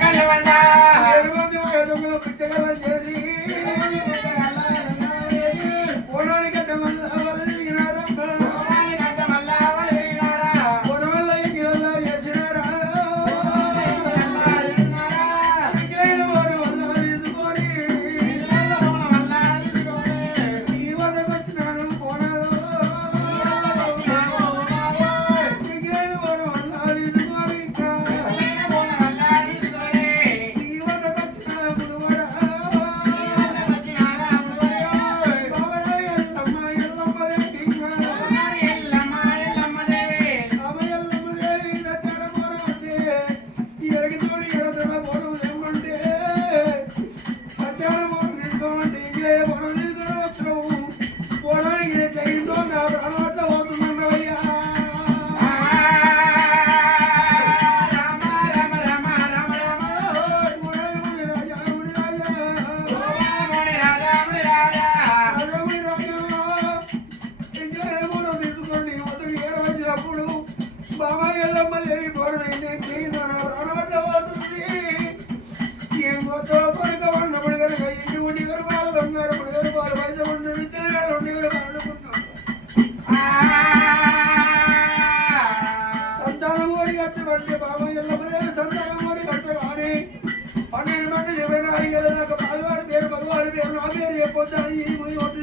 கணவனா ಕಾವೇರಿ ಪೊದ್ದಾರಿ ಮೈ ಒಟ್ಟು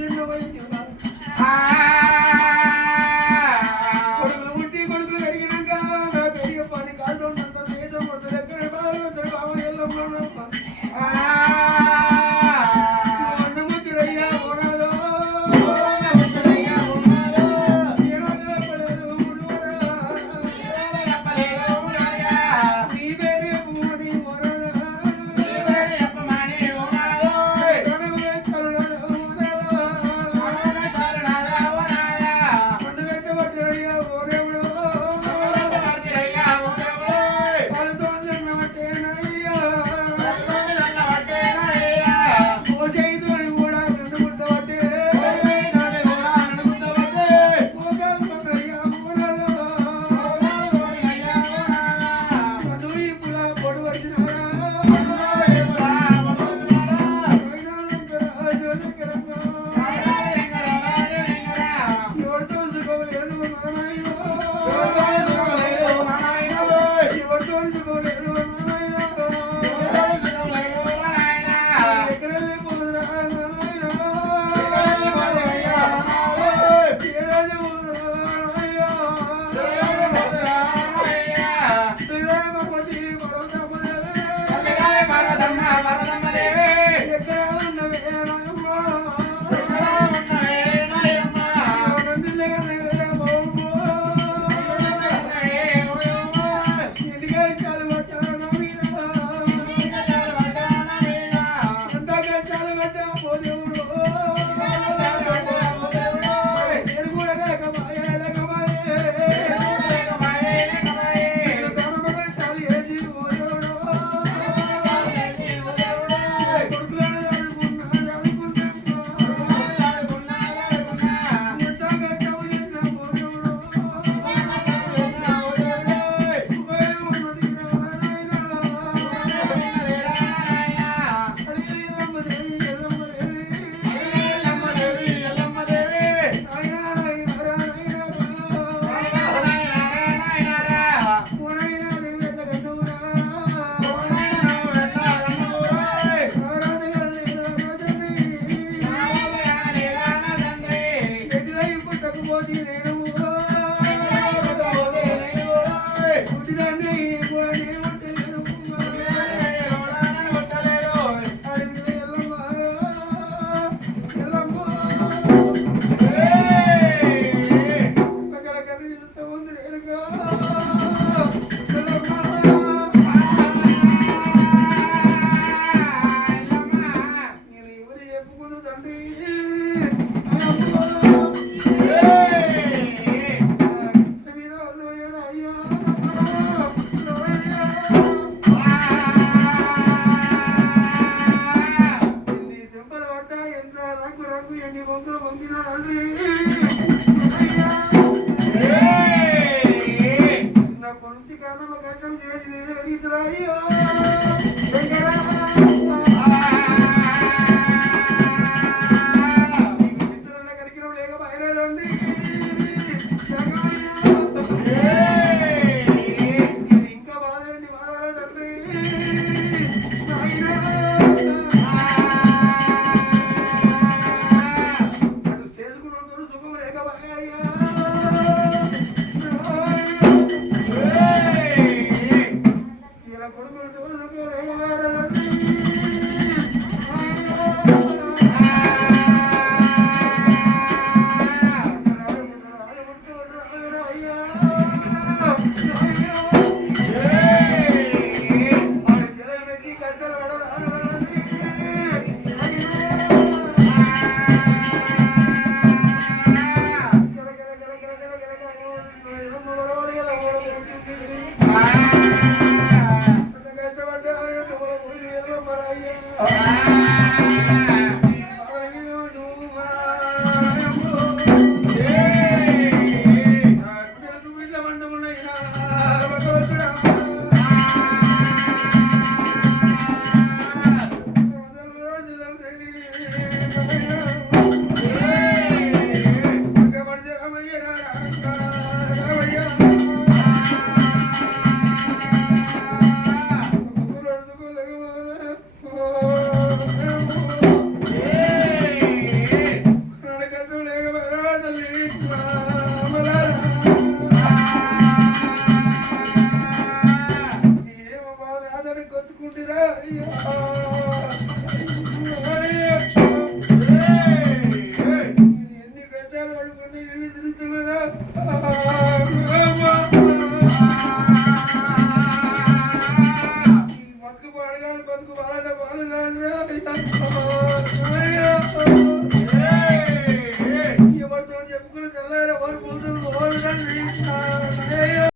रही हो। కాదని కొట్టుకుంటురా ఎన్ని గంటలు పడుకుంటే ఇల్లు తిరుగుతున్నారా?